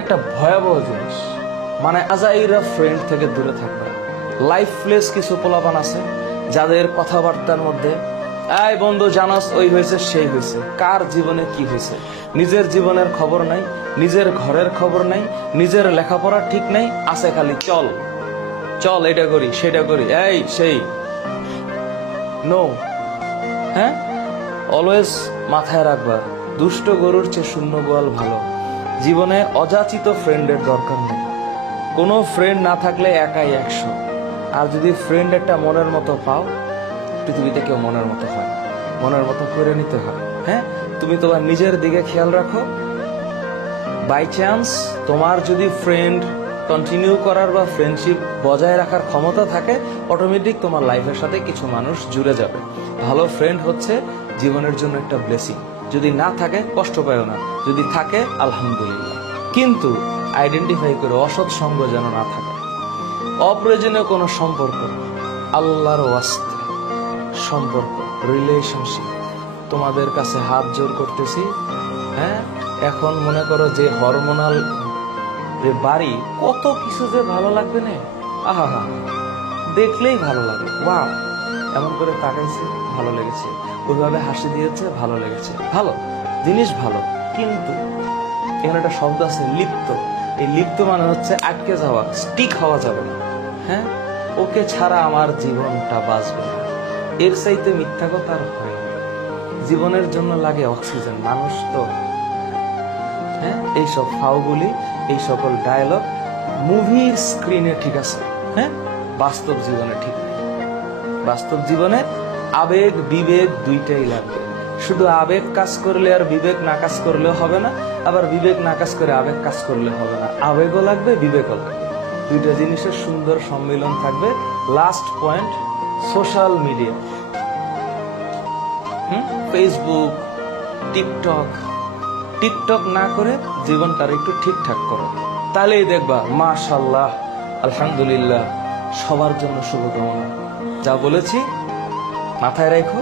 একটা ভয়াবহ জিনিস, মানে আজাইরা ফ্রেন্ড থেকে দূরে থাকবে। লাইফলেস কিছু পোলাপান আছে যাদের কথাবার্তার মধ্যে এই বন্ধু জানাস ওই হয়েছে সেই হয়েছে, কার জীবনে কি হয়েছে নিজের জীবনের খবর নাই, নিজের ঘরের খবর নাই, নিজের লেখাপড়া ঠিক নাই, আছে খালি চল চল এটা করি সেটা করি এই সেই। নো, হ্যাঁ, অলওয়েজ মাথায় রাখবা, দুষ্ট গরুর চেয়ে শূন্য গোয়াল ভালো। জীবনে অযাচিত ফ্রেন্ডের দরকার নেই। কোনো ফ্রেন্ড না থাকলে একাই 100। আর যদি ফ্রেন্ড একটা মনের মতো পাও, পৃথিবীতে কেউ মনের মতো হয় না, মনের মতো করে নিতে হয়। হ্যাঁ, তুমি তোমার নিজের দিকে খেয়াল রাখো। বাই চান্স তোমার যদি ফ্রেন্ড কন্টিনিউ করার বা ফ্রেন্ডশিপ বজায় রাখার ক্ষমতা থাকে, অটোমেটিক তোমার লাইফের সাথে কিছু মানুষ জুড়ে যাবে। ভালো ফ্রেন্ড হচ্ছে জীবনের জন্য একটা ব্লেসিং। যদি না থাকে কষ্ট পায়ও না, যদি থাকে আলহামদুলিল্লাহ। কিন্তু আইডেন্টিফাই করে অসৎ সঙ্গ যেন না থাকে। অপ্রয়োজনীয় কোনো সম্পর্ক, আল্লাহর ওয়াস্তে সম্পর্ক, রিলেশনশিপ, তোমাদের কাছে হাত জোর করতেছি। হ্যাঁ, এখন মনে করো যে হরমোনাল যে বাড়ি, কত কিছু যে ভালো লাগবে না, আহা হা, দেখলেই ভালো লাগে। ওয়াও, এমন করে তাকাইছে ভালো লেগেছে, ওইভাবে হাসি দিয়েছে ভালো লেগেছে, ভালো জিনিস ভালো। কিন্তু এখানে একটা শব্দ আছে লিপ্ত। এই লিপ্ত মানে হচ্ছে আটকে যাওয়া, স্টিক হওয়া যাবে না। হ্যাঁ, ওকে ছাড়া আমার জীবনটা বাঁচবে না, এর চাইতে মিথ্যা কথা আর হয় না। জীবনের জন্য লাগে অক্সিজেন, মানুষ তো। হ্যাঁ, এইসব ফাউগুলি, এই সকল ডায়লগ মুভির স্ক্রিনে ঠিক আছে, হ্যাঁ, বাস্তব জীবনে ঠিক নেই। বাস্তব জীবনে আবেগ বিবেক দুইটাই লাগবে। শুধু আবেগ কাজ করলে আর বিবেক না কাজ করলেও হবে না, আবার বিবেক না কাজ করে আবেগ কাজ করলে হবে না। আবেগও লাগবে, বিবেকও লাগবে, দুইটা জিনিসের সুন্দর সম্মিলন থাকবে। Last point, social media, Facebook, TikTok না করে জীবনটার একটু ঠিকঠাক করো, তাহলেই দেখবা মাশাআল্লাহ আলহামদুলিল্লাহ, সবার জন্য শুভকামনা। যা বলেছি মাথায় রাখো।